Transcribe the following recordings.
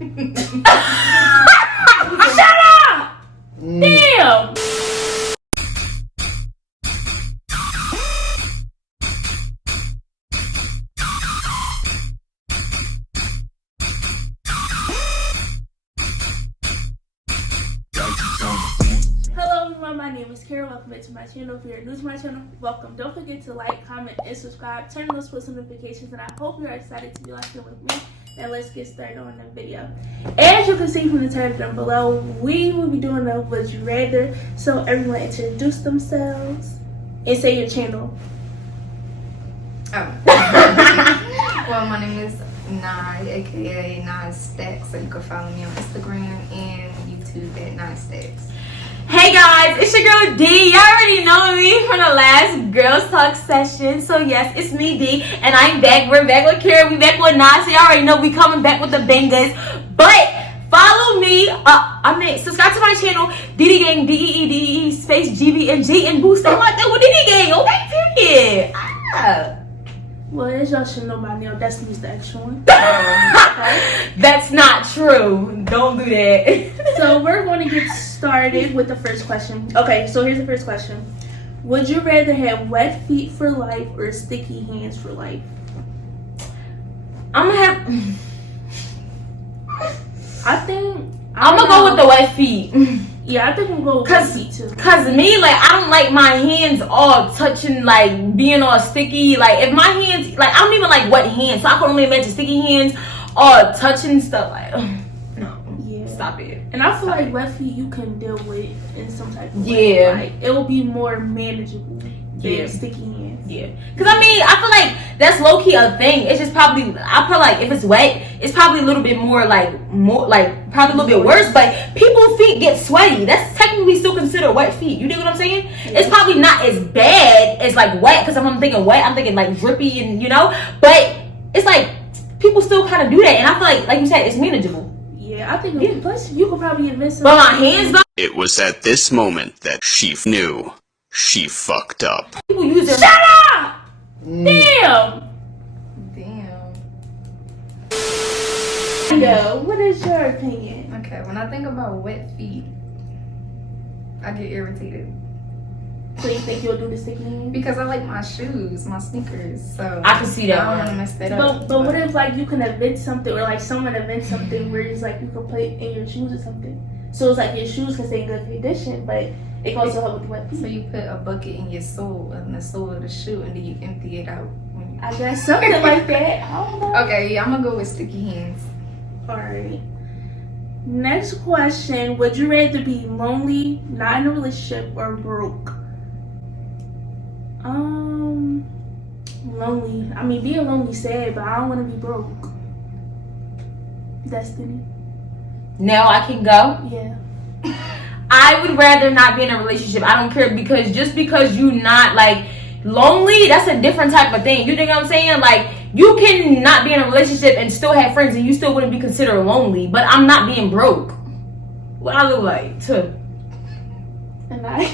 Shut up! Damn! Hello everyone, my name is Kirah. Welcome back to my channel. If you're new to my channel, welcome. Don't forget to like, comment, and subscribe. Turn on those post notifications, and I hope you're excited to be watching with me. Now let's get started on the video. As you can see from the title down below, we will be doing a Would You Rather. So everyone introduce themselves and say your channel. Oh. Well, my name is Nye, aka Stakz. So you can follow me on Instagram and YouTube at Stakz. Hey guys, it's your girl Dee. Y'all already know me from the last Girls Talk session. So yes, it's me, Dee, and I'm back. We're back with Kirah. We back with Nas. So y'all already know we coming back with the bangers. But follow me. Subscribe to my channel, Deedee Gang, Deedee space GVNG and boost them like that with Deedee Gang. Okay, period. Well, as y'all should know by now, that's me's the extra one. That's not true. Don't do that. So we're going to get started with the first question. Okay, so here's the first question. Would you rather have wet feet for life or sticky hands for life? I'm gonna go with the wet feet. Yeah, I think we'll go with wet feet too. Cause me, like, I don't like my hands all touching, like, being all sticky. Like, if my hands, like, I don't even like wet hands, so I can only imagine sticky hands all touching stuff. Like, no, yeah, stop it. And I feel like wet feet you can deal with in some type of way. Yeah, like, it will be more manageable than sticky hands. Yeah, because I mean, I feel like that's low key a thing. It's just probably, I feel like if it's wet, it's probably a little bit more probably a little bit worse. But people's feet get sweaty. That's technically still considered wet feet. You dig what I'm saying? Yeah. It's probably not as bad as like wet, because I'm thinking wet, I'm thinking like drippy and but it's like people still kind of do that, and I feel like you said, it's manageable. Yeah, I think plus you could probably invent some. But my hands though. It was at this moment that she knew she fucked up. People use their. Shut up! Damn. Yo, what is your opinion? Okay, when I think about wet feet, I get irritated. So you think you'll do the sticky hand? Because I like my shoes, my sneakers, so I can see that. I don't want to mess that up. But what if like you can invent something, or like someone invents something where it's like you can put it in your shoes or something? So it's like your shoes can stay in good condition, but it can also help with wet feet. So you put a bucket in your sole, in the sole of the shoe, and then you empty it out. I guess something like that. I don't know. Okay, yeah, I'm gonna go with sticky hands. Alright. Next question. Would you rather be lonely, not in a relationship, or broke? Lonely. I mean, being lonely sad, but I don't want to be broke. Destiny. Now I can go? Yeah. I would rather not be in a relationship. I don't care, because just because you not like lonely, that's a different type of thing. You think what I'm saying? Like, you can not be in a relationship and still have friends, and you still wouldn't be considered lonely. But I'm not being broke. What I look like too. And I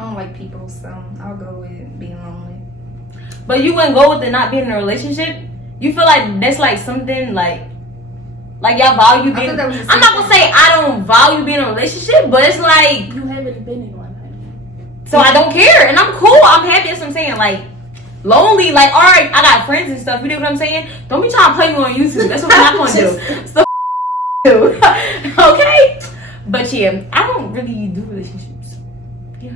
don't like people, so I'll go with being lonely. But you wouldn't go with the not being in a relationship? You feel like that's like something like y'all value being. I'm not gonna say I don't value being in a relationship, but it's like you haven't been in one, honey. So I don't care, and I'm cool. I'm happy. That's what I'm saying. Like, lonely, like, all right, I got friends and stuff. You know what I'm saying? Don't be trying to play me on YouTube. That's what I'm not gonna do. So okay. But yeah, I don't really do relationships. Yeah.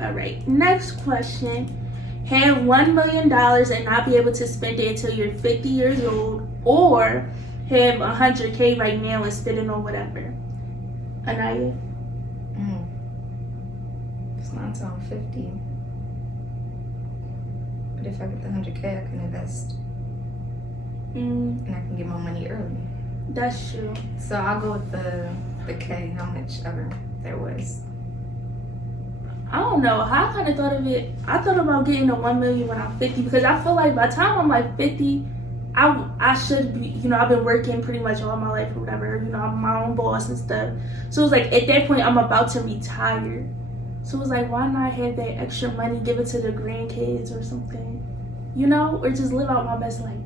All right. Next question. Have $1 million and not be able to spend it until you're 50 years old, or have $100K right now and spend it on whatever. Anaya? It's not until I'm 50. But if I get the $100K, I can invest. And I can get my money early. That's true. So I'll go with the K, how much ever there was. I don't know. I kind of thought of it. I thought about getting the $1 million when I'm 50, because I feel like by the time I'm like 50, I should be, I've been working pretty much all my life or whatever. I'm my own boss and stuff. So it's like at that point I'm about to retire. So it's like, why not have that extra money, give it to the grandkids or something? you know, or just live out my best life?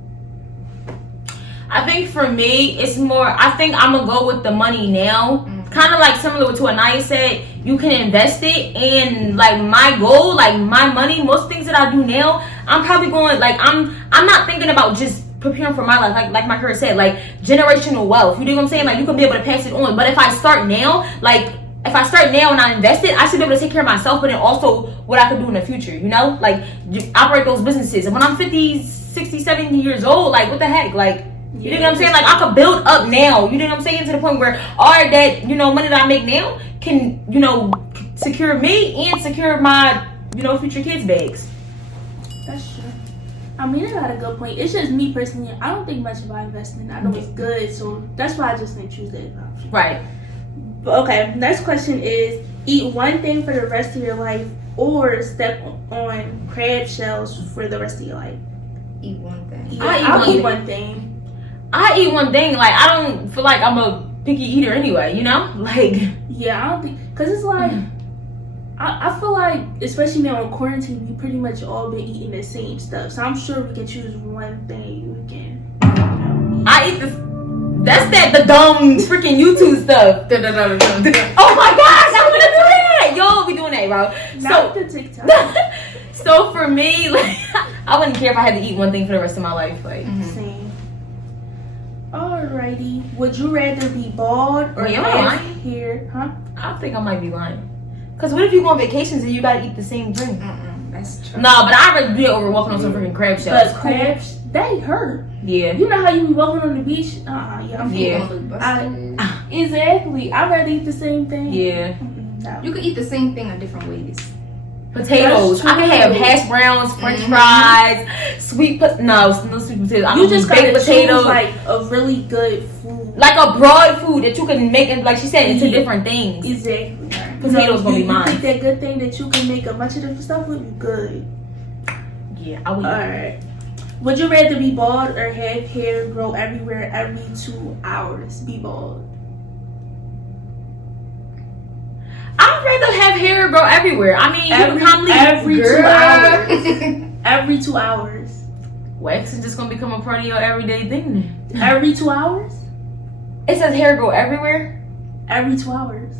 I think for me, it's more, I think I'm going to go with the money now. Kind of like similar to what Naya said, you can invest it. And like my goal, like my money, most things that I do now, I'm probably going, like, I'm not thinking about just preparing for my life. Like Mykirah said, like generational wealth. You know what I'm saying? Like you can be able to pass it on. But if I start now, like, if I start now and I invest it, I should be able to take care of myself, but then also what I could do in the future, you know? Like, operate those businesses. And when I'm 50, 60, 70 years old, like, what the heck? Like, you know what I'm saying? Like, I could build up now, you know what I'm saying? To the point where all that, you know, money that I make now can, you know, secure me and secure my, you know, future kids' bags. That's true. I mean, I got a good point. It's just me personally. I don't think much about investment. I know it's good, so that's why I just didn't choose that option. Right. Okay, next question is, eat one thing for the rest of your life or step on crab shells for the rest of your life? Eat one thing. Yeah, I'll eat eat one thing. I eat one thing. Like, I don't feel like I'm a picky eater anyway, you know? Like, Yeah, I don't think, because it's like, I feel like, especially now in quarantine, we pretty much all been eating the same stuff. So I'm sure we can choose one thing we can, you know, eat. I eat the dumb freaking YouTube stuff. Oh my gosh, I want to do that. Yo, we doing that, bro. Not the TikTok. So for me, like, I wouldn't care if I had to eat one thing for the rest of my life. Like, Same. Alrighty. Would you rather be bald or am I have lying? hair? Huh? I think I might be lying. Cause what if you go on vacations and you gotta eat the same drink? That's true. Nah, but I'd rather be over walking on some freaking crab shells. But crabs, they hurt. Yeah. You know how you be walking on the beach? Yeah, I'm Yeah. Exactly. I'd rather eat the same thing. Yeah. No. You could eat the same thing in different ways. Potatoes. I can have hash browns, French fries, no sweet potatoes. I'm You just baked gotta potatoes. choose like a really good food. Like a broad food that you can make, and like she said, into different things. Exactly. Potatoes gonna be mine. You pick that good thing that you can make a bunch of different stuff with. You good. Yeah, I would. Alright. Would you rather be bald or have hair grow everywhere every 2 hours? Be bald. I'd rather have hair grow everywhere. I mean, you can commonly every 2 Girl. hours. Every 2 hours. Wax is just gonna become a part of your everyday thing. Every 2 hours? It says hair grow everywhere. Every 2 hours.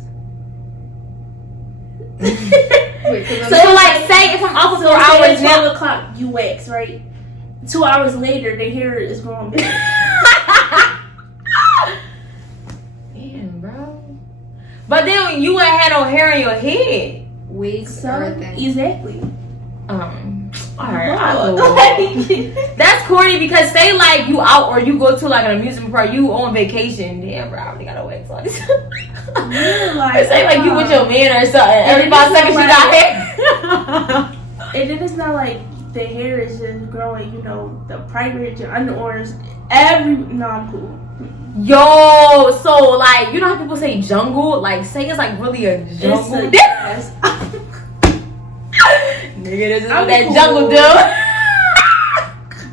Wait, So like, say if I'm off for 4 hours At now. 12 o'clock, you wax, right? 2 hours later, the hair is growing back. Damn, bro. But then you ain't had no hair in your head. wigs, So, everything. exactly. Alright, I'll go. That's corny because say like you out or you go to like an amusement park, you on vacation. Damn, bro, I already got a wax on this. Like, Say like you with your man or something. Every 5 seconds you got hair. And then it's not like the hair is just growing, you know, the primary, your underarms, no, I'm cool. Yo, so like you know how people say jungle? Like say it's like really a jungle. It's yes. Nigga, this is I'm what that cool. jungle do.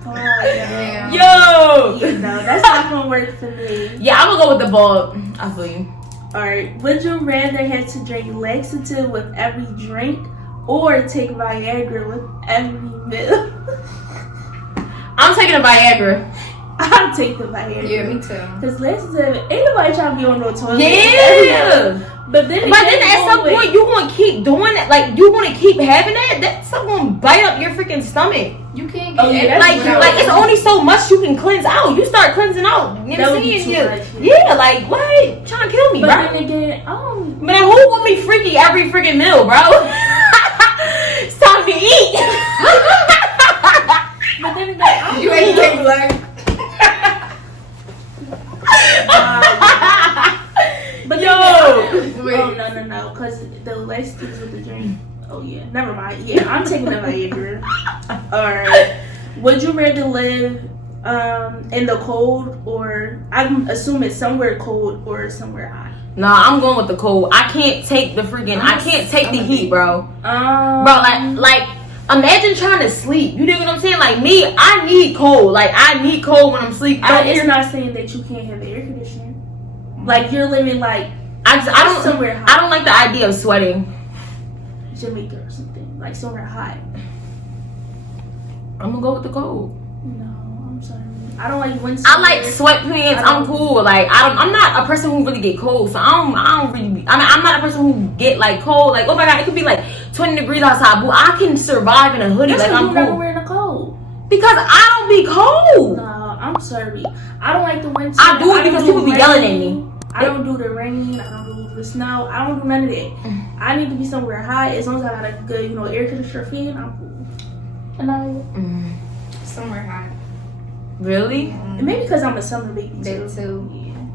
Oh, yeah. Yo. No, that's not gonna work for me. Yeah, I'm gonna go with the ball. I feel you. Alright, would you rather have to drink laxative with every drink or take Viagra with every meal? I'm taking a Viagra. I'll take the Viagra. Yeah, me too. Because laxative, ain't nobody trying to be on no toilet. Yeah. But then at some point you gonna keep doing that. Like you gonna keep having that. That's something gonna bite up your freaking stomach. You can't get Like it's only so much you can cleanse out. You start cleansing out. You know what I'm saying? Yeah, like what? Trying to kill me, But bro. then again, But then who want me freaky every freaking meal, bro? It's time to eat. but then again, you ain't getting black. But Yo. Wait. Oh no, because the laxatives with the drink. Oh yeah, never mind. Yeah, I'm taking the Viagra. Alright. Would you rather live in the cold or I'm assuming somewhere cold or somewhere hot? Nah, I'm going with the cold. I can't take the freaking. I can't take the heat, bro. Bro, like imagine trying to sleep. You know what I'm saying? Like me, I need cold. Like I need cold when I'm asleep. But it's not saying that you can't have air conditioning. Like you're living like I don't somewhere hot. I don't like the idea of sweating. Jamaica or something like somewhere hot. I'm gonna go with the cold. No, I'm sorry. I don't like winter. I like sweatpants. I'm cool. Like I'm not a person who really get cold, so I don't really. I'm not a person who get like cold. Like, oh my god, it could be like 20 degrees outside, but I can survive in a hoodie. That's like I'm never cool. wearing a coat. Because I don't be cold. No, I'm sorry. I don't like the winter. I do it because people be yelling at me. I don't do the rain. I don't do the snow. I don't do none of that. I need to be somewhere hot. As long as I got a good, air conditioner fan, I'm cool. And Somewhere hot. Really? And maybe because I'm a summer baby too. That too. Yeah.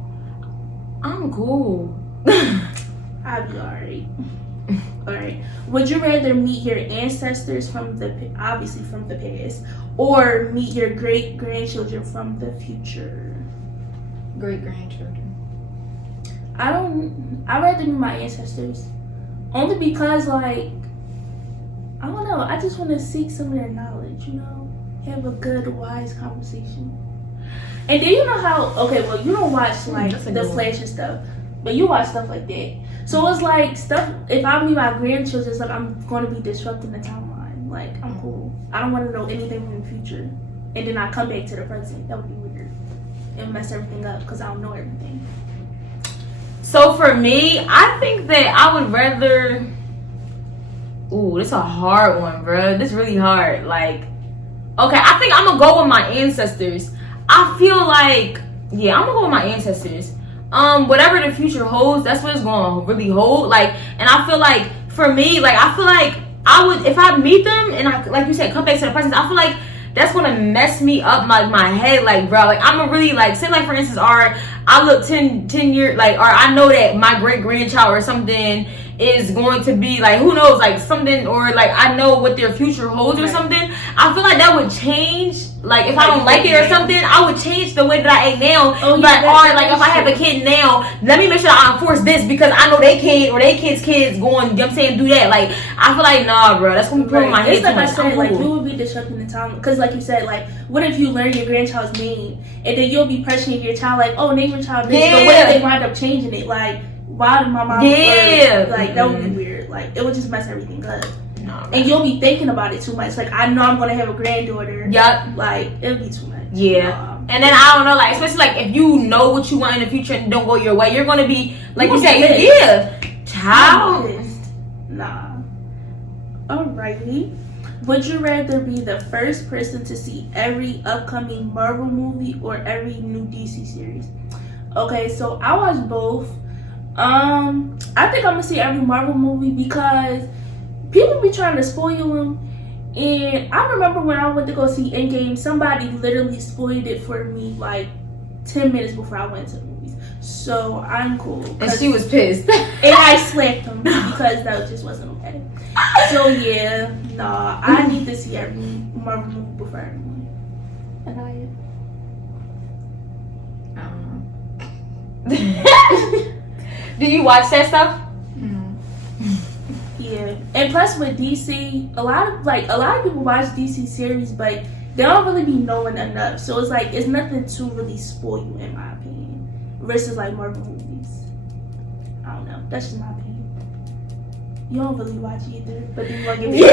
I'm cool. I'll be alright. Alright. Would you rather meet your ancestors obviously from the past, or meet your great grandchildren from the future? Great grandchildren. I'd rather meet my ancestors. Only because, like, I don't know, I just want to seek some of their knowledge, have a good, wise conversation. And then you know how, okay, well, you don't watch, like, the Flash and stuff, but you watch stuff like that. So it's like, stuff, if I meet my grandchildren, it's like I'm going to be disrupting the timeline. Like, I'm cool. I don't want to know anything from the future. And then I come back to the present. That would be weird. And mess everything up because I don't know everything. So for me, I think that I would rather. Ooh, this a hard one, bro. This really hard. Like, okay, I think I'm gonna go with my ancestors. I feel like, yeah, I'm gonna go with my ancestors. Whatever the future holds, that's what it's gonna really hold. Like, and I feel like for me, like, I feel like I would, if I meet them and I, like you said, come back to the present, I feel like that's gonna mess me up my head, like, bro, like, I'm a really, like, say, like, for instance, I look 10 years, like, or I know that my great-grandchild or something is going to be, like, who knows, like, something, or, like, I know what their future holds or something. I feel like that would change, like, if I don't like it or something, I would change the way that I act now. Or, like, if I have a kid now, let me make sure I enforce this because I know they kid or they kids going, you know what I'm saying, do that. Like, I feel like, nah, bro, that's going to be putting my head too much. It's like I said, like, cool. you would be disrupting the time. Because, like you said, like, what if you learn your grandchild's name and then you'll be pressuring your child, like, oh, name your child this. But what if they wind up changing it? Like, why did my mom like, that would be weird. Like, it would just mess everything up. Nah, and you'll be thinking about it too much. Like, I know I'm going to have a granddaughter. Yup. Like, it'll be too much. Yeah. And then I don't know, like, especially like if you know what you want in the future and don't go your way, you're gonna be like you said, child. Nah. Alrighty. Would you rather be the first person to see every upcoming Marvel movie or every new DC series? Okay, so I watch both. I think I'm gonna see every Marvel movie because people be trying to spoil them. And I remember when I went to go see Endgame, somebody literally spoiled it for me like 10 minutes before I went to the movies. So I'm cool. And she was pissed. And I slapped them because that just wasn't okay. So yeah, nah, I need to see every Marvel movie before everyone. And I don't know. Do you watch that stuff? Yeah, and plus with DC, a lot of people watch DC series, but they don't really be knowing enough. So it's like it's nothing to really spoil you, in my opinion. Versus like Marvel movies, I don't know. That's just my opinion. You don't really watch either, but then you want to give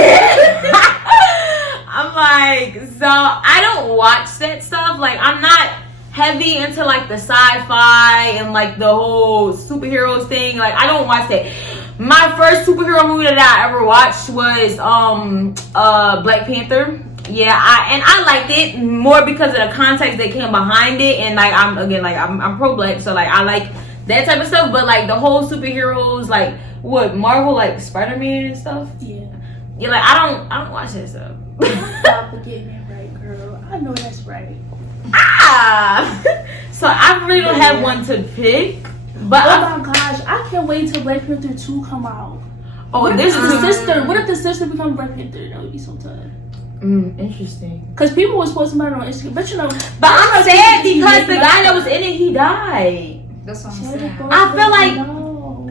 I'm like, so I don't watch that stuff. Like, I'm not heavy into like the sci-fi and like the whole superheroes thing. Like, I don't watch that. My first superhero movie that I ever watched was Black Panther. Yeah, I liked it more because of the context that came behind it, and like I'm pro-black, so like I like that type of stuff. But like the whole superheroes, like what Marvel, like Spider-Man and stuff. Yeah, like I don't watch that stuff. Stop getting it right, girl. I know that's right. So I really don't have one to pick. But oh my gosh, I can't wait till Black Panther 2 come out. Oh, what there's if the sister? What if the sister becomes Black Panther? That would be so tough. Interesting. Because people were supposed to matter on Instagram, but But I'm sad because the guy that was in it, he died. That's what I'm saying. I feel like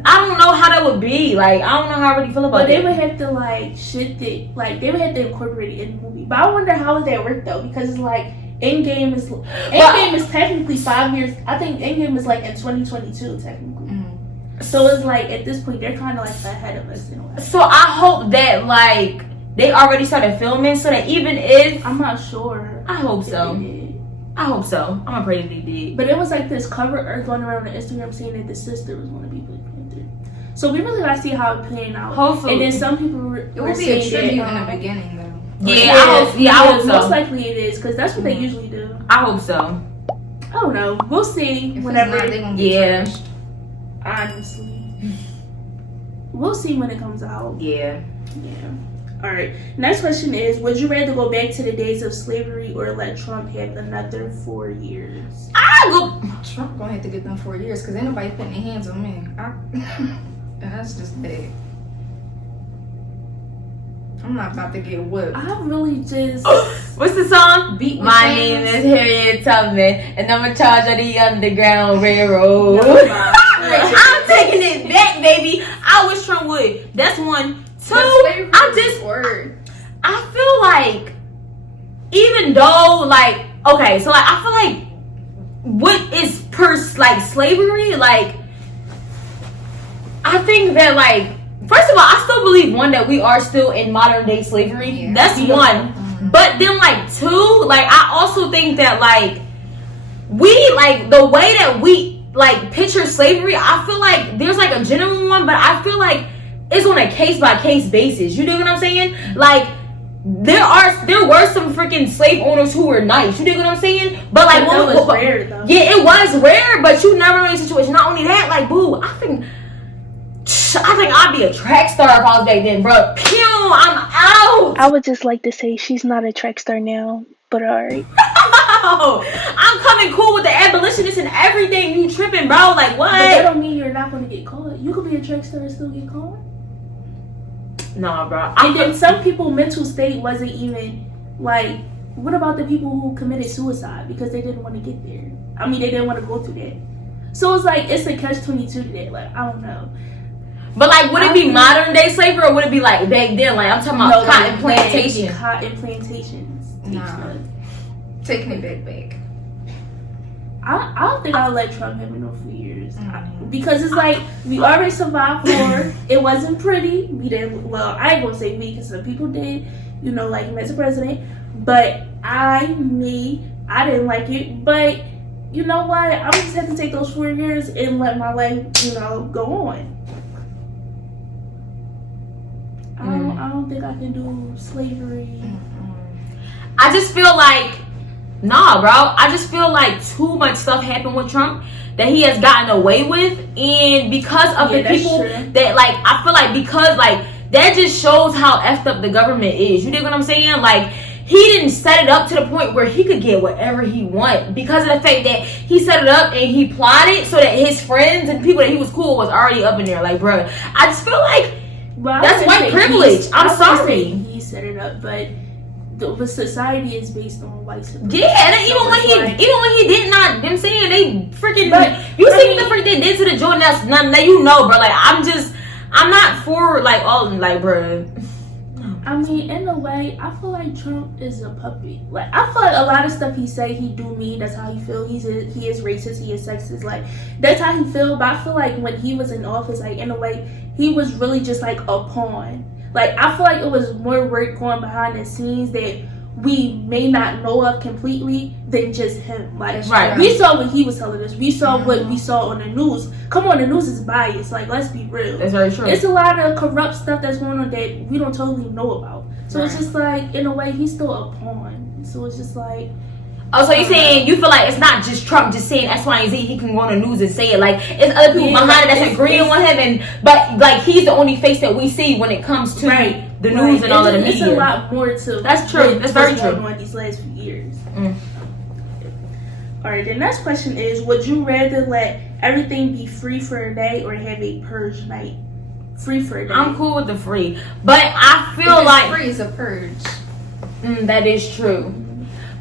I don't know how that would be. Like, I don't know how I really feel about it. But they would have to like shift it. Like they would have to incorporate it in the movie. But I wonder how would that work though? Because it's like Endgame is technically 5 years. I think Endgame is like in 2022 technically. So it's like at this point they're kind of like ahead of us in a way. So I hope that like they already started filming, so that even if I'm not sure. I hope so. If they did. I hope so. I'm gonna pray that they did. But it was like this cover art going around on Instagram saying that the sister was going to be Black Panther. So we really gotta see how it playing out. Hopefully. And then some people It would be a tribute in the beginning, though. Yeah, I hope so. Most likely it is, because that's what they usually do. I hope so. I don't know. We'll see. If Whenever. it's not, they gonna get Yeah. trashed. Honestly. We'll see when it comes out. Yeah. Yeah. Alright. Next question is, would you rather go back to the days of slavery or let Trump have another 4 years? I go. Trump gonna have to get them 4 years because ain't nobody putting their hands on me. That's just bad. I'm not about to get whipped. I really just... What's the song? Beat with My chains. name is Harriet Tubman, and I'm in charge of the Underground Railroad. I'm taking it back, baby. I wish Trump would. That's one. Two, I just, word. I feel like, even though, like, okay, so like, I feel like, what is like slavery? Like, I think that, like, first of all, I still believe, one, that we are still in modern day slavery. Yeah. That's one. But then, like, two, like, I also think that, like, we, like, the way that we, like, picture slavery, I feel like there's, like, a general one, but I feel like it's on a case-by-case basis. You dig what I'm saying? Like, there were some freaking slave owners who were nice. You dig what I'm saying? But, like, that was rare, though. Yeah, it was rare, but you never know in a situation. Not only that, like, boo, I think I'd be a track star if I was back then, bro. Pew, I'm out. I would just like to say she's not a track star now, but alright. I'm coming cool with the abolitionists and everything. You tripping, bro? Like, what? But that don't mean you're not going to get caught. You could be a track star and still get caught. Nah, bro. And then some people's mental state wasn't even, like, what about the people who committed suicide because they didn't want to get there? I mean, they didn't want to go through that. So it's like, it's a catch-22 to that. Like, I don't know. But, like, would it be modern day slavery or would it be, like, back then? Like, I'm talking about cotton plantation. Cotton plantations. Nah. Taking it back. I don't think I'll let Trump have no 4 years. Because it's like, we already survived 4. It wasn't pretty. We didn't, well, I ain't gonna say we, because some people did, you know, like him as a president. But I didn't like it. But, you know what? I'm just have to take those 4 years and let my life, you know, go on. I don't think I can do slavery. I just feel like, nah, bro. I just feel like too much stuff happened with Trump that he has gotten away with. And because of the people that, like, I feel like because, like, that just shows how effed up the government is. You dig what I'm saying? Like, he didn't set it up to the point where he could get whatever he want because of the fact that he set it up and he plotted so that his friends and people that he was cool was already up in there. Like, bro, I just feel like that's white privilege. I'm sorry. He set it up, but the society is based on white supremacy. Yeah, and even when he did not, you know what I'm saying, they freaking. You see what the freak they did to the Jordan? That's nothing that you know, bro. Like, I'm not for, like, all, like, bro. I mean, in a way, I feel like Trump is a puppet. Like, I feel like a lot of stuff he say, he do mean. That's how he feel. He is racist. He is sexist. Like, that's how he feel. But I feel like when he was in office, like, in a way, he was really just like a pawn. Like, I feel like it was more work going behind the scenes that we may not know of completely than just him. Like, we saw what he was telling us. We saw what we saw on the news. Come on, the news is biased. Like, let's be real. That's very true. It's a lot of corrupt stuff that's going on that we don't totally know about. So it's just like, in a way, he's still a pawn. So it's just like... Oh, so you're saying you feel like it's not just Trump just saying X, Y, and Z. He can go on the news and say it. Like, it's other people behind it that's agreeing with him. But, like, he's the only face that we see when it comes to the news and all of the media. It's a lot more to... That's true. That's very true. On these last few years. Alright, the next question is, would you rather let everything be free for a day or have a purge night? Free for a day. I'm cool with the free. But I feel like... free is a purge. That is true.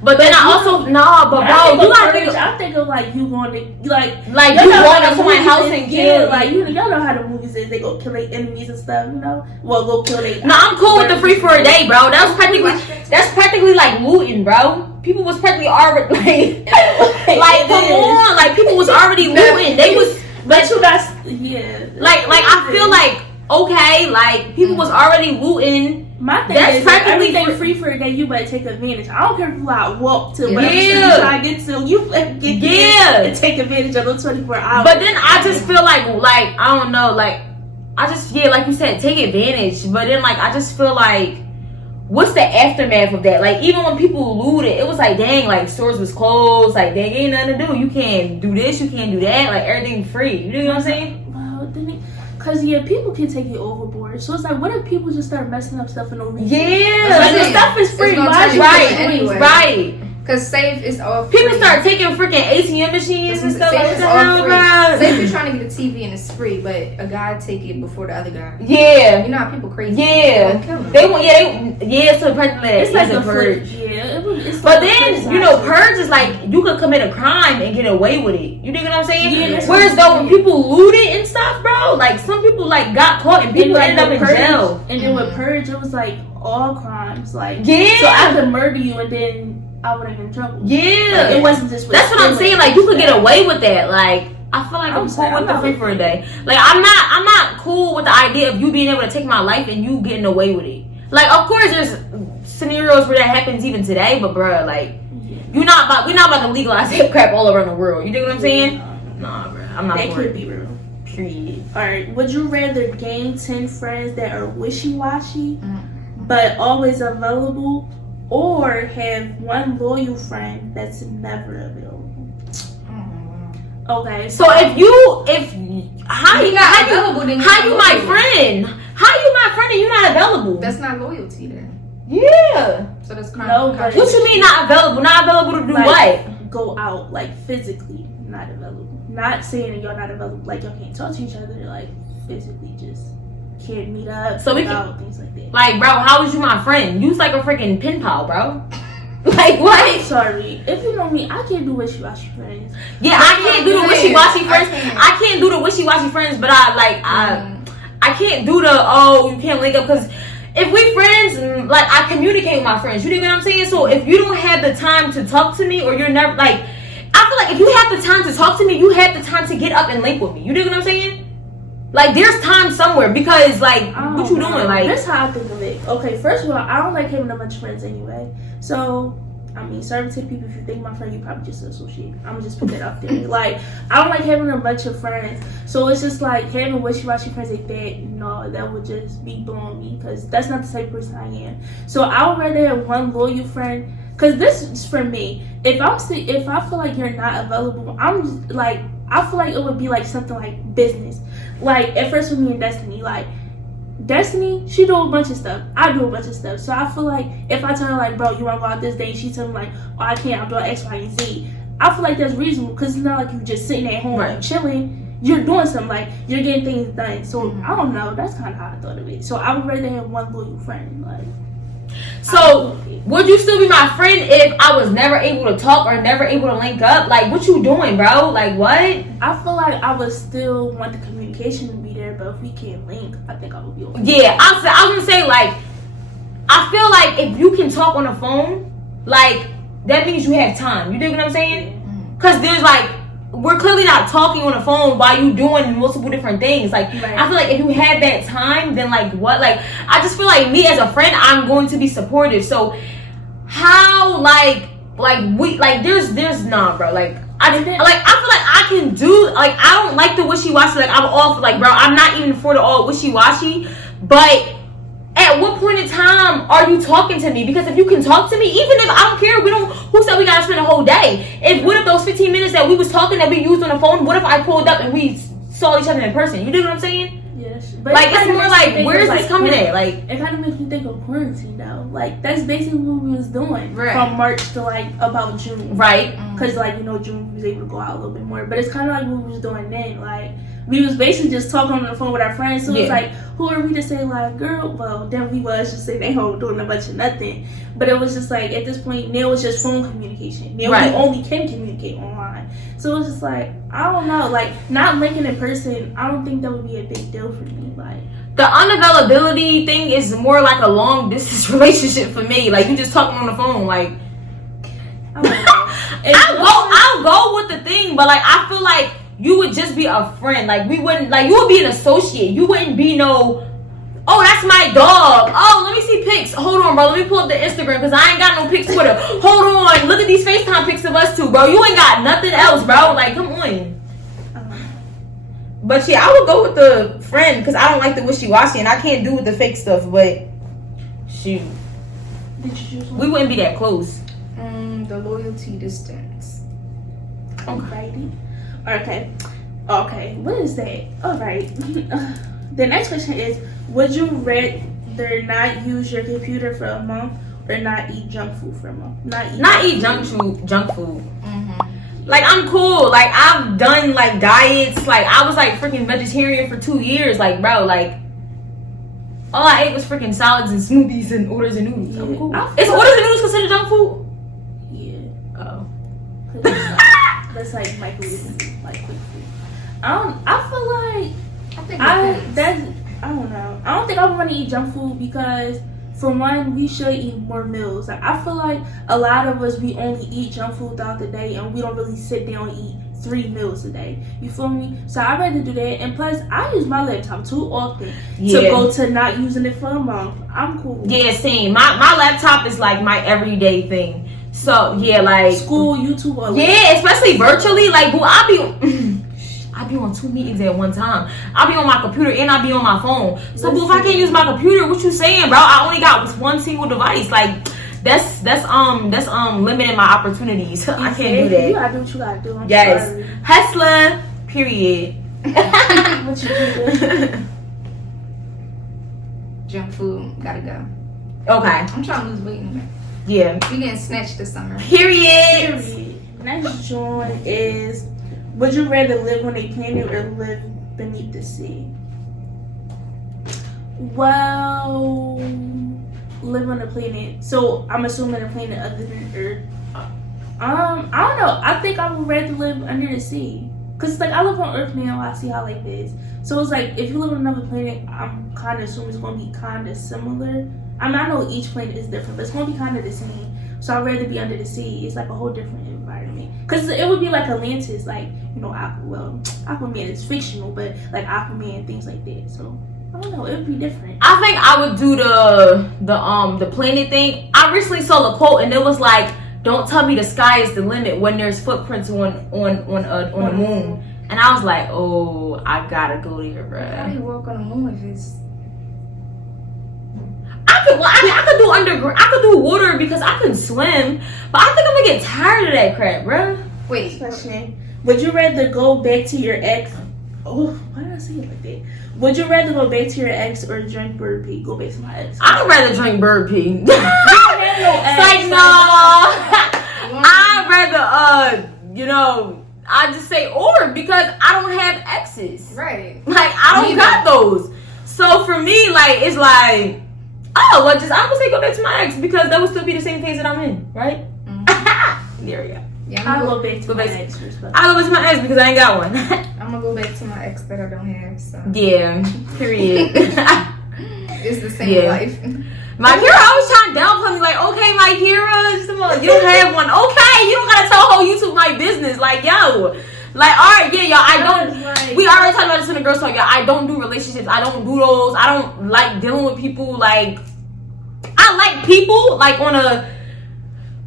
But then I also bro, you gotta think. I think of like you going to like you going to somebody's house and kill. Like y'all know how the movies is. They go kill their enemies and stuff. You know, well go kill their. No, I'm cool with the free for a day, bro. That's practically like looting, bro. People was practically already like come on, like people was already looting. They was, but you guys, like I feel like okay, like people was already looting. My thing That's is, practically everything free for a day, you better take advantage. I don't care if you out walk to Yeah. whatever Yeah. you try to get to. You better get there and take advantage of those 24 hours. But then I just feel like I don't know, like I just like you said, take advantage. But then like I just feel like, what's the aftermath of that? Like even when people looted, it was like dang, like stores was closed, like dang, ain't nothing to do. You can't do this, you can't do that, like everything free. You know what I'm saying? Well, then because people can take it overboard. So it's like, what if people just start messing up stuff for no reason? Yeah, like the stuff is free. Why is it right, anyway. right. Because safe is all free. People start taking freaking ATM machines and stuff Safe like is that. all free. Bro. Safe is trying to get a TV and it's free, but a guy take it before the other guy. Yeah, You know how people crazy. yeah. They'll kill them. They want, so practically It's like a a purge. it's But like a then, flip purge is like, you could commit a crime and get away with it. You dig what I'm saying? Yeah, that's Whereas what though, I'm when people looted and stuff, bro, like, some people, like, got caught and people ended up in Purge, jail. And then with Purge, it was like all crimes. Like, Yeah. so I could murder you and then I wouldn't get in trouble. Yeah. Like, it wasn't just with That's what I'm saying. Like, you could get away with that. Like, I feel like I'm cool saying, with I'm the not free with for a it. day. Like, I'm not cool with the idea of you being able to take my life and you getting away with it. Like, of course, there's scenarios where that happens even today, but bruh, like, we're not about to legalize that crap all around the world. You dig what I'm saying? Nah, bruh, I'm not. That for could it. be real. Period. Alright, would you rather gain 10 friends that are wishy-washy but always available, or have one loyal friend that's never available? Okay, So how you my friend? How you my friend and you not available? That's not loyalty then. Yeah. So that's kind No, of but- What you mean not available? Not available to do like, what? go out, like physically not available. Not saying that you're not available, like y'all can't talk to each other, like physically just can't meet up, So we go can- out, things like that. Like, bro, how is you my friend? You's like a freaking pen pal, bro. Like, what? Sorry, if you know me, I can't do wishy-washy friends. Yeah, I can't do the wishy-washy friends. can't. I can't do the wishy-washy friends, but I can't do the, you can't link up, because if we friends, like, I communicate with my friends. You know what I'm saying? So if you don't have the time to talk to me, or you're never, like, I feel like if you have the time to talk to me, you have the time to get up and link with me. You know what I'm saying? Like, there's time somewhere, because, like, what you doing? Like, that's how I think of it. Okay, first of all, I don't like having a bunch of friends anyway. So, I mean, sorry to people, if you think my friend, you probably just associate. I'm gonna just put that up there. Like, I don't like having a bunch of friends. So it's just like having wishy-washy friends like that. No, that would just be blowing me, because that's not the type of person I am. So I would rather have one loyal friend. Cause this is for me. If I feel like you're not available, I'm just, like, I feel like it would be like something like business. Like at first with me and Destiny, like Destiny, she do a bunch of stuff. I do a bunch of stuff. So I feel like if I tell her like, bro, you wanna go out this day, and she tell me like, oh, I can't, I'm doing X, Y, and Z. I feel like that's reasonable, because it's not like you just sitting at home chilling. You're doing something, like you're getting things done. So I don't know. That's kind of how I thought of it. So I would rather have one loyal friend, like. so would you still be my friend if I was never able to talk or never able to link up? Like, what you doing, bro? Like, what? I feel like I would still want the communication to be there, but if we can't link, I think I would be okay. Yeah, I was gonna say, like, I feel like if you can talk on the phone, like, that means you have time. You dig what I'm saying? Because there's like, we're clearly not talking on the phone while you doing multiple different things. Like, Right. I feel like if you had that time, then like what? Like, I just feel like me as a friend, I'm going to be supportive. So how there's nah, bro. Like I feel like I can do, like, I don't like the wishy-washy. Like, I'm all for, like, bro, I'm not even for the all wishy-washy. But at what point in time are you talking to me? Because if you can talk to me, even if I don't care, who said we gotta spend a whole day? What if those 15 minutes that we was talking that we used on the phone, what if I pulled up and we saw each other in person? You know what I'm saying? Yes. But Like, it's more like, where is this coming at? Like, it kind of makes me think of quarantine though. Like, that's basically what we was doing Right. from March to like about June. right? Because like, June we was able to go out a little bit more. But it's kind of like what we was doing then. Like, we was basically just talking on the phone with our friends. So it's Yeah. like, who are we to say like, girl? Well, then we was just sitting at home doing a bunch of nothing. But it was just like, at this point, now it's just phone communication. Now Right. we only can communicate online. So it's just like, I don't know. Like, not linking in person, I don't think that would be a big deal for me. Like, The unavailability thing is more like a long distance relationship for me. Like, you just talking on the phone. Like, I don't know. I'll go with the thing, but like, I feel like you would just be a friend. Like, we wouldn't, like, you would be an associate. You wouldn't be no Oh, that's my dog. Oh, let me see pics. Hold on, bro. Let me pull up the Instagram because I ain't got no pics with her. Hold on. Look at these FaceTime pics of us two, bro. You ain't got nothing else, bro. Like, come on. But yeah, I would go with the friend because I don't like the wishy-washy and I can't do with the fake stuff. But shoot, Did you choose one? we wouldn't be that close. The loyalty distance. Alrighty. Okay. What is that? Alright. The next question is: would you rather not use your computer for a month or not eat junk food for a month? Not eat junk food. Like, I'm cool. Like, I've done like diets. Like, I was like freaking vegetarian for 2 years. Like, bro, like all I ate was freaking salads and smoothies and orders and noodles. I'm cool. Is orders and noodles considered junk food? Yeah. Oh. That's like microwave and like quick food. I feel like I think I don't know. I don't think I want to eat junk food because, for one, we should eat more meals. Like, I feel like a lot of us, we only eat junk food throughout the day and we don't really sit down and eat 3 meals a day. You feel me? So I'd rather do that. And plus, I use my laptop too often to go to not using it for a month. I'm cool. Yeah, same. My laptop is like my everyday thing. So yeah, like School, YouTube, or yeah, especially virtually. Like, boo, I be on 2 meetings at one time. I be on my computer and I be on my phone. So, boo, if I can't use my computer, what you saying, bro? I only got one single device. Like, that's limiting my opportunities. I can't do that. You gotta do what you gotta do. I'm Yes, sorry. hustler. Period. What you do? junk food. Gotta go. Okay. I'm trying to lose weight anyway. Yeah. We getting snatched this summer. Period. Next one is: would you rather live on a planet or live beneath the sea? Well, live on a planet. So I'm assuming a planet other than Earth. I don't know. I think I would rather live under the sea. Cause like I live on Earth now, I see how like this. So it's like if you live on another planet, I'm kind of assuming it's gonna be kind of similar. I mean, I know each planet is different, but it's gonna be kind of the same. So I'd rather be under the sea. It's like a whole different environment. Cause it would be like Atlantis, like Aquaman is fictional, but like Aquaman and things like that. So I don't know, it would be different. I think I would do the planet thing. I recently saw the quote and it was like, "Don't tell me the sky is the limit when there's footprints on the moon." And I was like, "Oh, I gotta go there, How do you bruh." walk on the moon if it's... I could do underground. I could do water because I can swim, but I think I'm gonna get tired of that crap, bruh. Wait. Question: would you rather go back to your ex? Oh, why did I say it like that? Would you rather go back to your ex or drink bird pee? Go back to my ex. I'd rather drink bird pee. No ex. Like, no. I'd rather I just say or because I don't have exes. Right. Like, I don't got those. So for me, like, it's like, oh, well, I'm gonna say go back to my ex because that would still be the same phase that I'm in, right? Mm-hmm. There we go. Yeah, I'll go back to my ex. I'll go back to my ex because I ain't got one. I'm gonna go back to my ex that I don't have. So Yeah, period. it's the same life. Mykirah always trying to downplay me, like, okay, Mykirah, you don't have one. Okay, you don't gotta tell whole YouTube my business. Like, yo. Like, alright, yeah, y'all, I don't. We already talked about this in the girls' talk, y'all. I don't do relationships. I don't do those. I don't like dealing with people. Like, I like people, like, on a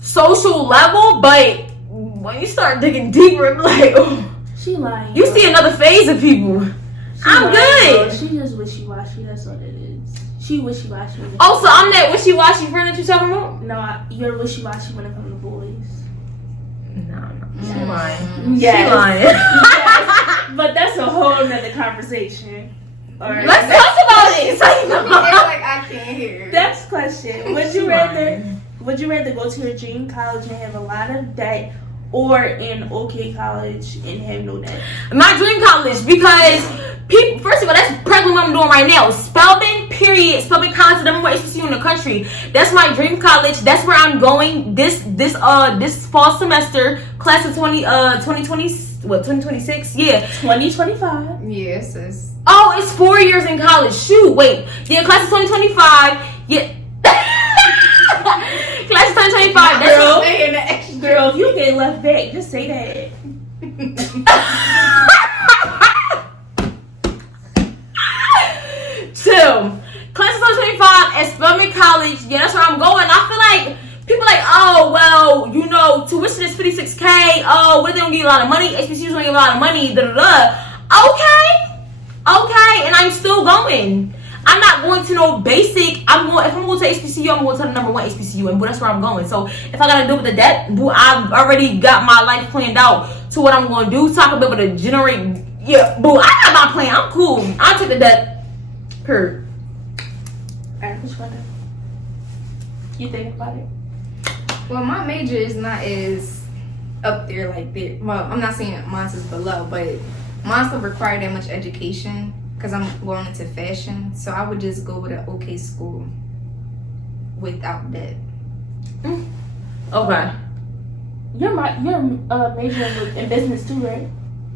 social level, but when you start digging deeper, I'm like, oh. She lying. You see another phase of people. I'm good. Bro. She just wishy-washy. That's what it is. She wishy-washy. Oh, so I'm that wishy-washy friend that you talking about? No, you're wishy-washy when it comes to boys. No. She lying. Yes. She lying. Yes. But that's a whole nother conversation. All right. Let's talk about it. Like I can't hear. Next question. Would you rather go to your dream college and have a lot of debt or in okay college and have no debt? My dream college, because people, first of all, that's practically what I'm doing right now. Spelman, period. Spelman College, the number one HBCU in the country. That's my dream college. That's where I'm going this fall semester, class of 2026? Yeah. 2025. Yes, it's... Oh, it's 4 years in college. Shoot, wait. Yeah, class of 2025. Yeah. Class of 2025. That's Girl, if you get left back, just say that. Chill. 56K. Oh, what if they don't give you a lot of money? HBCUs don't give a lot of money. Da da da. Okay, and I'm still going. I'm not going to no basic. If I'm going to HBCU, I'm going to the number 1 HBCU, and that's where I'm going. So if I gotta do with the debt, boo, I've already got my life planned out to what I'm going to do. So I can be able to generate. Yeah, boo, I got my plan. I'm cool. I'll take the debt. Purge. Alright, which one? You think about it? Well, my major is not as up there like that. Well, I'm not saying mine's is below, but mine don't require that much education because I'm going into fashion. So I would just go with an okay school without that. Okay. You're majoring in business too, right?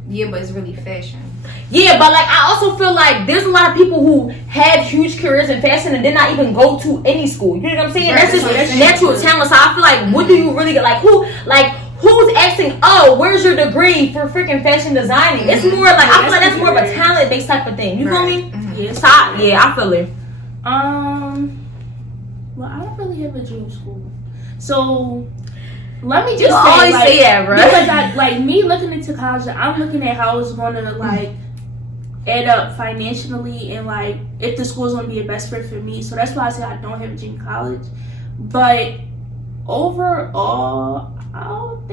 Yeah, but it's really fashion. Yeah, but like I also feel like there's a lot of people who have huge careers in fashion and did not even go to any school. You know what I'm saying? Right, That's just natural talent. So I feel like what do you really get? Like who's asking, oh, where's your degree for freaking fashion designing? It's more like I feel like that's more of a talent based type of thing. You feel me? Yeah. So I feel it. Well, I don't really have a dream school, so let me just You say, always like, say that, bro. because I like me looking into college. I'm looking at how it's gonna like add up financially and like if the school is gonna be a best fit for me. So that's why I say I don't have a dream college. But overall, I'll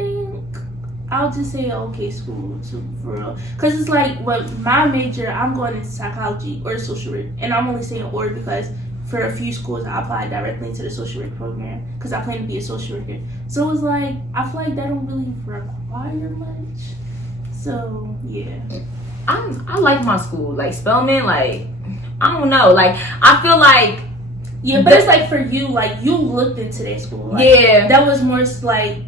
just say okay school too, for real. Cause it's like with my major, I'm going into psychology or social work, and I'm only saying or because for a few schools I applied directly into the social work program because I plan to be a social worker. So it's like I feel like that don't really require much. So yeah. I like my school. Like Spelman, like I don't know. Like I feel like but it's like for you, like you looked into that school. Like, yeah. That was more like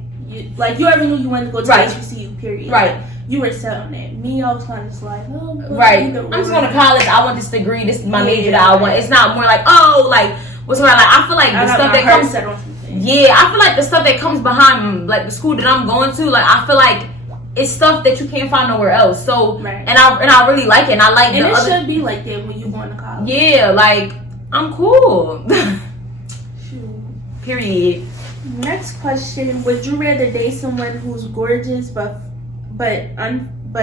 you already knew you wanted to go to Right. HBCU, period. Right. Like, you were set on that. Me, I was kind of just like, oh, Right. I'm just going to college. I want this degree. This is my major that I want. It's not more like, oh, like what's around. Like I feel like the stuff that comes. Set on something. Yeah, I feel like the stuff that comes behind like the school that I'm going to. Like I feel like it's stuff that you can't find nowhere else. So Right. and I really like it. And I like And the it other. should be like that when you go into college. Yeah, like I'm cool. Shoot. Period. Next question: would you rather date someone who's gorgeous but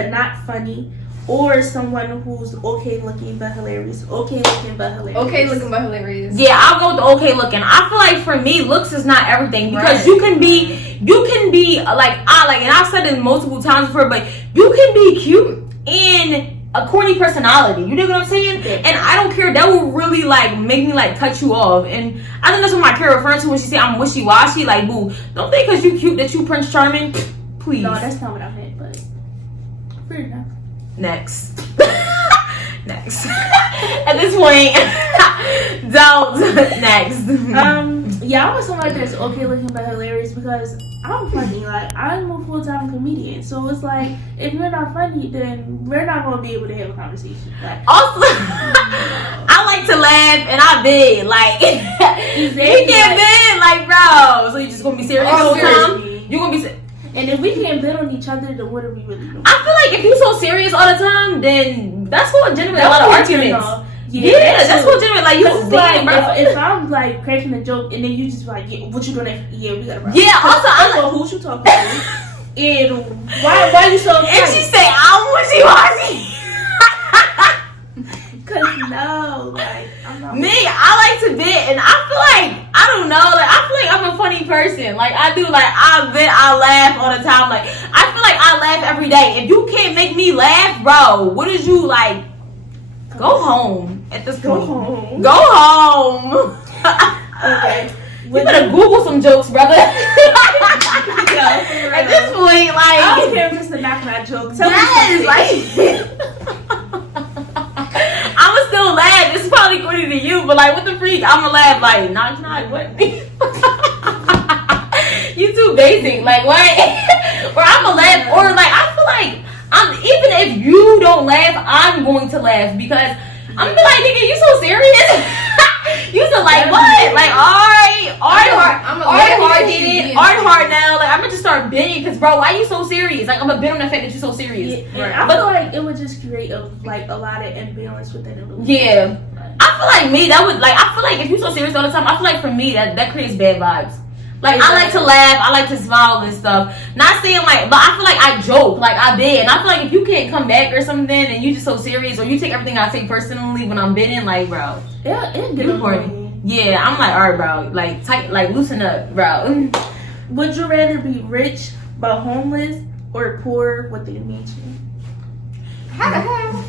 not funny, or someone who's okay looking but hilarious? Okay looking but hilarious. Okay looking but hilarious. Yeah, I'll go with the okay looking. I feel like for me, looks is not everything because Right. you can be like and I've said it multiple times before, but you can be cute in a corny personality. You know what I'm saying? Yeah. And I don't care. That will really like make me like cut you off. And I think that's what Mykirah referring to when she say I'm wishy washy. Like, boo, don't think because you cute that you Prince Charming. Please. No, that's not what I meant, but fair enough. Next. Next. At this point, don't. Next. Yeah, I want somebody that's okay looking but hilarious because I'm funny. Like, I'm a full-time comedian, so it's like if you're not funny, then we're not gonna be able to have a conversation. Like, Also, I like to laugh and I bid. Like, you can't bid, like, bro. So you just gonna be serious the whole time? You gonna be and if we can't bid on each other, then what are we really doing? I feel like if you so serious all the time, then that's gonna generate a lot of arguments. Yeah, that's what generate like you. Like, if I'm like cracking a joke and then you just like, yeah, what you doing? Yeah, we gotta. Run. Yeah. Also, I don't know who you talking to. And why you so? And she say I'm wishy-washy. Cause no, like I'm not. Me, I like to bid, and I feel like I don't know, like I feel like I'm a funny person. Like I do, like I bid, I laugh all the time. Like I feel like I laugh every day. If you can't make me laugh, bro, what is you like? Go home at this point. Go home. Okay. You better Google some jokes, brother. At this point, like I don't care if it's a knock joke. Tell yes, me like I'ma still laugh. It's probably corny to you, but like what the freak? I'ma laugh like knock what? You too basic. Like what? Or I'ma laugh, or like I feel like even if you don't laugh, I'm going to laugh because I'm gonna be like, nigga, you so serious? You so like what? Like alright hard did it, hard now. Like I'm gonna just start bidding because bro, why you so serious? Like I'm gonna bid on the fact that you're so serious. Yeah, right. I feel like it would just create a lot of imbalance within the relationship. Yeah. I feel like me, that would like I feel like if you're so serious all the time, I feel like for me that creates bad vibes. Like, I like to laugh, I like to smile and stuff. Not saying like, but I feel like I joke, like I bid. And I feel like if you can't come back or something and you just so serious, or you take everything I say personally when I'm bidding, like, bro. Yeah, it You recording? Yeah, I'm like, alright, bro. Like, tight, like, loosen up, bro. Would you rather be rich but homeless or poor with a mansion? How the hell?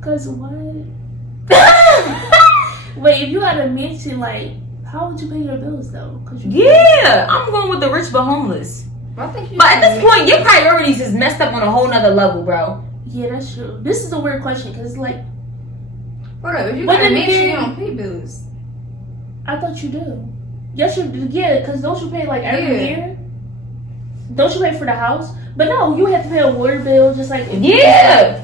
Cause what? Wait, if you had a mansion, like, how would you pay your bills though? Cause Yeah, I'm going with the rich but homeless. I think But at this point, your priorities is messed up on a whole nother level, bro. Yeah, that's true. This is a weird question because it's like, Hold up, if you But got a then mansion, again- you don't pay bills. I thought you do. Yes, you do. Yeah, because don't you pay like every Yeah. year? Don't you pay for the house? But no, you have to pay a water bill just like Yeah.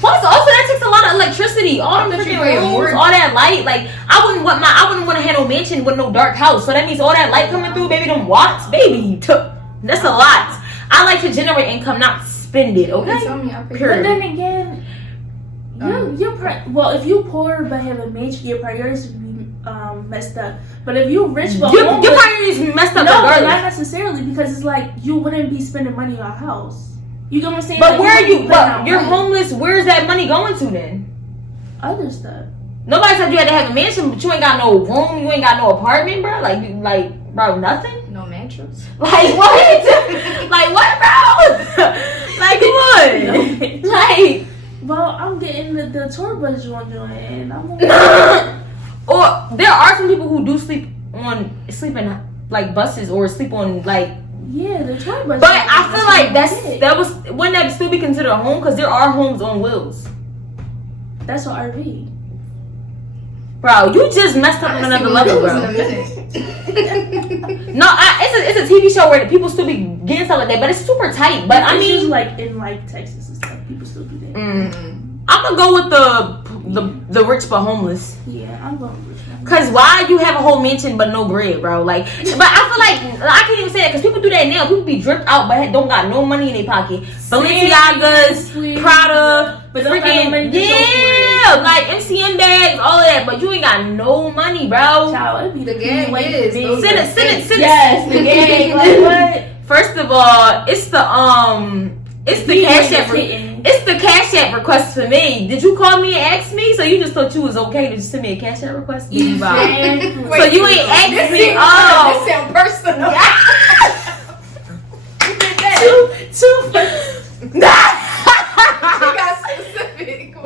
Plus, also that takes a lot of electricity. All them That you freaking pay rooms, more. all that light. Like, I wouldn't want to have no mansion with no dark house. So that means all that light coming through, baby, them watts, baby. That's a lot. I like to generate income, not spend it. You Okay. tell me I pay Period. But then again, well, if you poor but have a mansion, your priorities would be messed up. But if you rich but Your homeless, priorities messed up no, regardless. not necessarily because it's like you wouldn't be spending money on a house. You get what I'm saying? But Like, where are wouldn't you? be putting out But you're money. homeless. Where's that money going to then? Other stuff. Nobody said you had to have a mansion, but you ain't got no room. You ain't got no apartment, bro. Bro, nothing. no mattress. Like what? Like what, bro? Like what? Like. Well, I'm getting the tour bus joint, and I'm Or there are some people who do sleep in like buses or sleep on like. yeah, the tour bus. But joint, I feel like what wouldn't that still be considered a home? Because there are homes on wheels. that's an RV. Bro, you just messed up on another level, bro. No, it's a TV show where people still be getting stuff like that, but it's super tight. But I It's mean, just like in like Texas and stuff, people still do that. I'm gonna go with the rich but homeless. Yeah, I'm going with rich. Cause why you have a whole mansion but no bread, bro? Like, but I feel like I can't even say that because people do that now. People be dripped out but don't got no money in their pocket. Balenciagas, Prada, but don't got no money freaking to show for yeah, like MCM bags, all of that. But you ain't got no money, bro. Child, it'd be The gang is. those Send are it. fake. Yes, the gang. Like what? First of all, it's the cash app. hitting. It's the cash app request for me. Did you call me and ask me? So you just thought you was okay to just send me a cash app request? Did you, Bob? Exactly. So you ain't asked This me. sound personal. Two You got specific.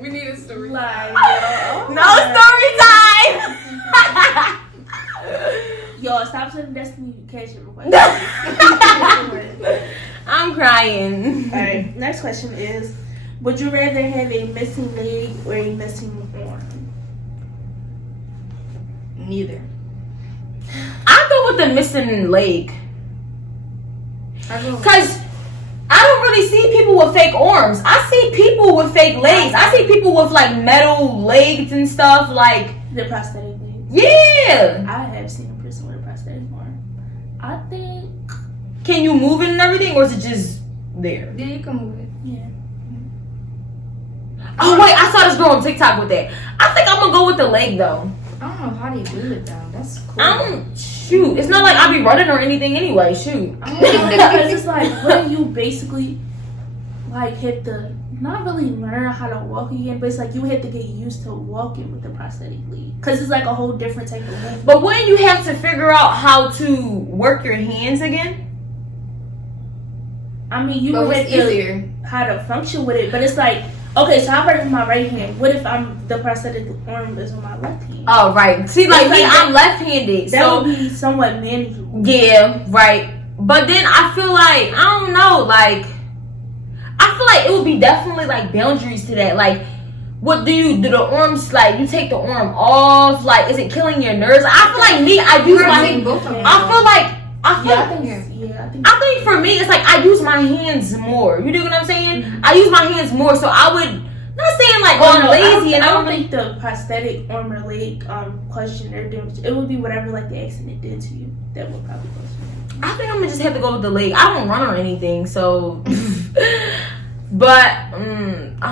We need a story. like No story time. Yo, stop sending Destiny cash app request. I'm crying. Alright, next question is, would you rather have a missing leg or a missing arm? Neither. I go with the missing leg. I go. Cause I don't really see people with fake arms. I see people with fake legs. I see people with like metal legs and stuff. Like, The prosthetic leg. yeah. I have seen a person with a prosthetic arm. I think, Can you move it and everything, or is it just there? Yeah, you can move it. yeah. Oh wait, I saw this girl on TikTok with that. I think I'm gonna go with the leg though. I don't know how they do it though. That's cool. Shoot. It's not like I be running or anything anyway. Shoot. I don't know, because it's like when you basically like have to not really learn how to walk again, but it's like you have to get used to walking with the prosthetic leg because it's like a whole different type of movement. But when you have to figure out how to work your hands again. I mean, you But have it's to easier. how to function with it, but it's like, okay, so I work with my right hand. What if the prosthetic arm is on my left hand? Oh right. See, like It's me, like I'm left-handed, That so would be somewhat manageable. yeah, right. But then I feel like I don't know, like I feel like it would be definitely like boundaries to that. Like, what do the arms like? You take the arm off, like, is it killing your nerves? I feel like me, I use my. take both of them. I feel like I think for me, it's like I use my hands more. You know what I'm saying? Mm-hmm. I use my hands more, so I would not saying like Oh, I'm no, lazy and I I don't don't think the prosthetic arm or leg question or damage. It would be whatever like the accident did to you. That would probably question. I think I'm gonna just have to go with the leg. I don't run or anything, so. But I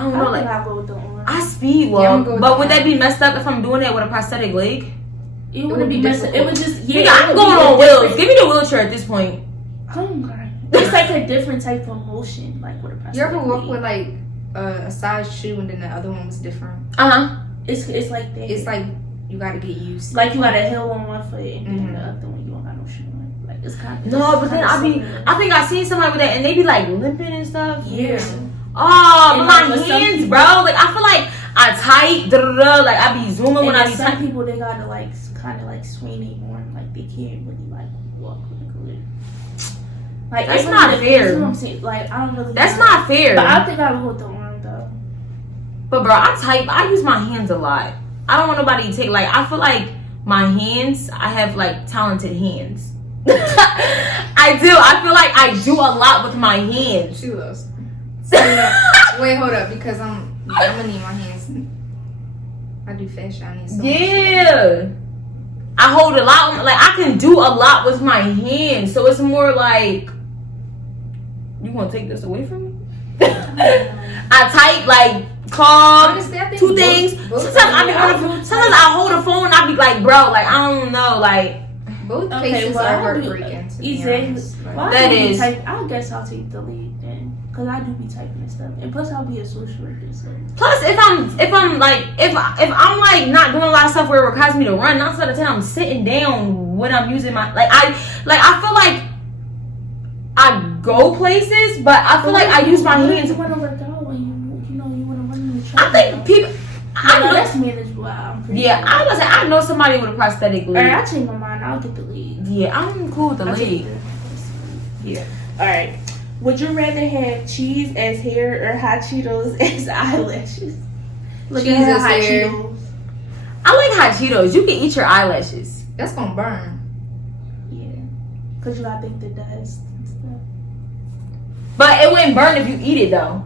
don't know, I like think I'll go with the arm. I speed walk, Yeah, I'm gonna go with but the would that arm. be messed up if I'm doing that with a prosthetic leg? It wouldn't be messed up. It would just Nigga, I'm going on wheels. Give me the wheelchair at this point. Oh god. It's like a different type of motion, like with a prosthetic You ever walk leg. with like a size shoe and then the other one was different? It's like that. It's like you gotta get used. like you got a heel on one foot and then Mhm. the other one you don't got no shoe on. Like it's kind of No, but then I think I seen somebody with that and they be like limping and stuff. yeah. Oh, And but my like with some hands, people- bro. Like I feel like I tight, like I be zooming when And I then be some tight. people they gotta like kind of like swing their arm, like they can't really like walk like a little. Like That's it really not depends, fair. You know what I'm saying? Like I don't really. That's know. not fair. But I think I would with the arm though. But bro, I use my hands a lot. I don't want nobody to take like I feel like my hands, I have like talented hands. I do. I feel like I do a lot with my hands. She loves. Wait, hold up, because I'm gonna need my hands. I do fashion. I need some. Yeah. I hold a lot, like I can do a lot with my hands. So it's more like, you gonna take this away from me? I type like Honestly, I think two things. both Sometimes I hold the phone and I be like, bro, like I don't know, like both Okay, cases well, are I do- heartbreaking. To be Exactly. honest. Like, Well, That I do be is. I guess I'll take the lead then, cause I do be typing and stuff, and plus I'll be a social worker. So. plus if I'm like if I'm like not doing a lot of stuff where it requires me to run, 9 out of 10 I'm sitting down when I'm using my I feel like I go places, but I feel like I use my hands. You want to work out when you want to run in the track. I think people. I know that's manageable. I'm pretty Yeah, sure. I was like, I know somebody with a prosthetic leg. Alright, I'll change my mind. I'll get the lead. Yeah, I'm cool with the I'll take leg. Yeah. Alright. Would you rather have cheese as hair or hot Cheetos as eyelashes? Look Cheese at her as hot hair. Cheetos. I like hot Cheetos. You can eat your eyelashes. that's gonna burn. Yeah. Because you gotta think the dust and stuff. But it wouldn't burn if you eat it though.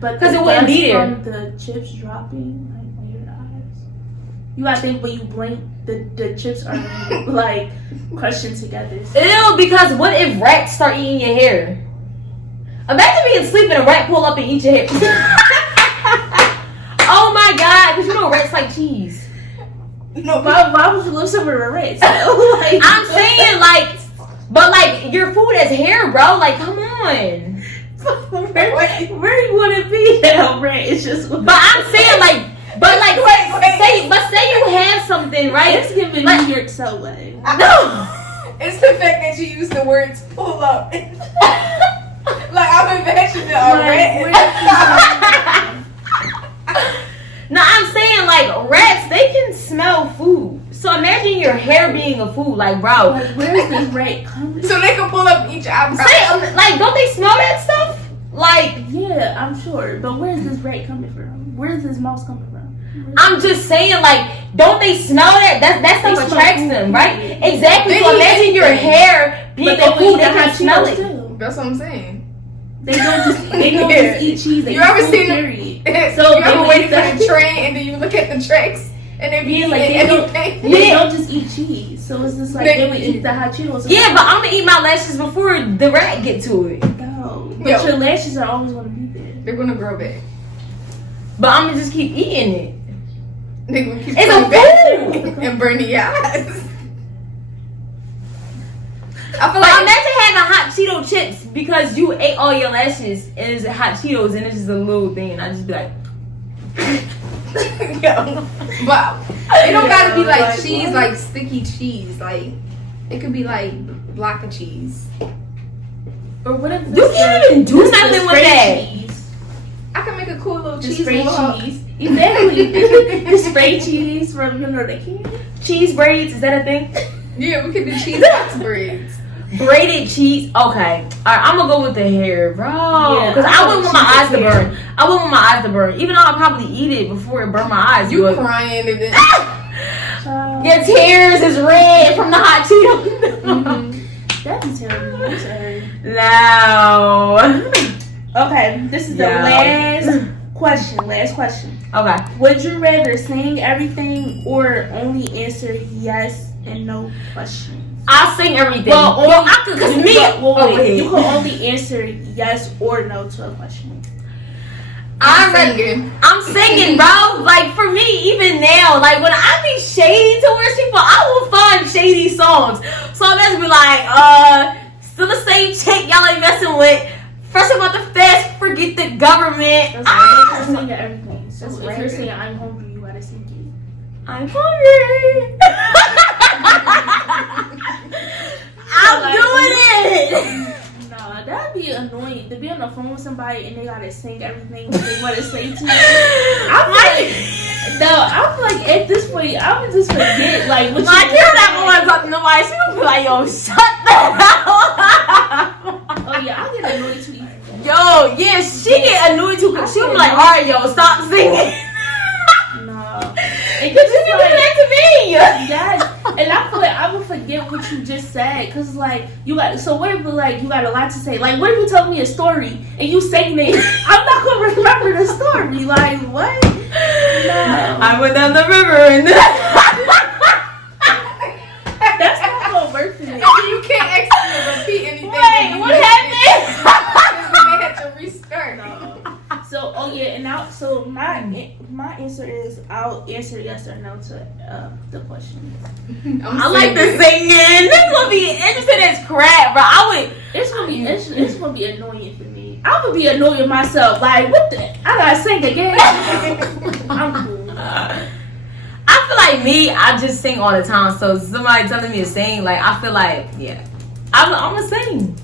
But 'Cause the it wouldn't dust be there. from the chips dropping like on your eyes. You gotta think when you blink, the chips are like crushing together. Ew, because what if rats start eating your hair? Imagine being asleep and a rat pull up and eat your hair. Oh my god, because you know rats like cheese. No, why would you live somewhere with rats? Like, I'm saying like, but like your food has hair, bro. Like, come on. where you want to be now, rat? It's just. But I'm saying like, but like, say you have something, right? It's giving Like- New York so way. No. It's the fact that you use the words "pull up." Like I'm imagining a rat. No, I'm saying like rats, they can smell food. So imagine your hair being a food, like bro. Like, where's this rat coming? So they can pull up each eyebrow. Say, like, don't they smell that stuff? Like, Yeah, I'm sure. But where's this rat coming from? Where's this mouse coming from? I'm just saying, like, don't they smell that? That stuff They smell attracts food. them, right? Exactly. They So eat imagine your anything. hair being But a they food. eat They the hot can smell Cheetos it. too. That's what I'm saying. They don't just eat cheese. They You eat ever food, seen period. So So you they ever would waiting eat for the that- train and then you look at the tracks and they be Yeah, eating like they don't, anything. they don't just eat cheese. So it's just like They they would eat- eat the hot Cheetos. Yeah, but I'm gonna eat my lashes before the rat get to it. No, but Yo. your lashes are always going to be there. They're gonna grow back. But I'm gonna just keep eating it. They're gonna keep It's growing a back food. and burn the eyes. I feel But like imagine having hot Cheeto chips because you ate all your lashes and it's hot Cheetos and it's just a little thing and I just be like, yo, but it don't gotta be like like, cheese, what? like sticky cheese. Like it could be like block of cheese. Or what if you can't even do the nothing with spray that. cheese? I can make a cool little The cheese spray mohawk. cheese. Exactly. The spray cheese from the can. Cheese braids, is that a thing? Yeah, we could do cheese box braids. Braided cheese. Okay. Alright, I'm gonna go with the hair, bro. Yeah, Because I I wouldn't want my cheese eyes to hair. burn. I wouldn't want my eyes to burn. Even though I'll probably eat it before it burn my eyes. You but- crying and then Child. Your tears is red from the hot Cheetos. Mhm. That'd be terrible. I'm sorry. No. Okay, this is the Yeah. last question. Okay. Would you rather sing everything or only answer yes and no questions? I'll sing everything. Well, only, I could, cause me. you Oh, can wait. only answer yes or no to a question. I'm singing, bro. Like for me, even now, like when I be shady towards people, I will find shady songs. So I'm just be like, still the same chick y'all ain't messing with. First about the fest, forget the government. That's singing everything. So if you're saying I'm hungry, you gotta sing it. I'm hungry. I'm doing it. Nah, that'd be annoying to be on the phone with somebody and they gotta sing everything they want to say to you. I feel like at this point I would just forget like what Mykirah not gonna want to talk to nobody. She gonna be like, yo, shut the hell up. Oh yeah, I get annoyed too. Yo, yeah, she get annoyed too. She gonna be like, alright, yo, stop singing. No. And you just do that to me. Yes, and I feel like I would forget what you just said, cause like you got. So what if like you got a lot to say? Like what if you tell me a story and you saying it? I'm not gonna remember the story. Like what? No. I went down the river and that's not gonna work for me. You can't actually repeat anything. wait, what happened? They had to restart. No. So oh yeah, and now so my answer is I'll answer yes or no to the question. I like the singing. This gonna be interesting as crap, bro. It's gonna be annoying for me. I'm gonna be annoying myself. Like what the? I gotta sing again. I'm cool. I feel like me, I just sing all the time. So somebody telling me to sing, like I feel like, yeah, I'm gonna sing.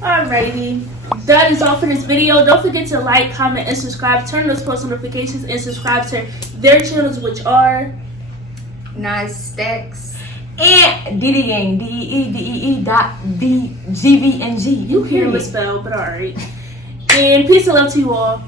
Alrighty, that is all for this video. Don't forget to like, comment, and subscribe. Turn those post notifications and subscribe to their channels, which are Stakz and Deedee Gang, DEEDEE.VGVNG. you can't spell, but alright. And peace and love to you all.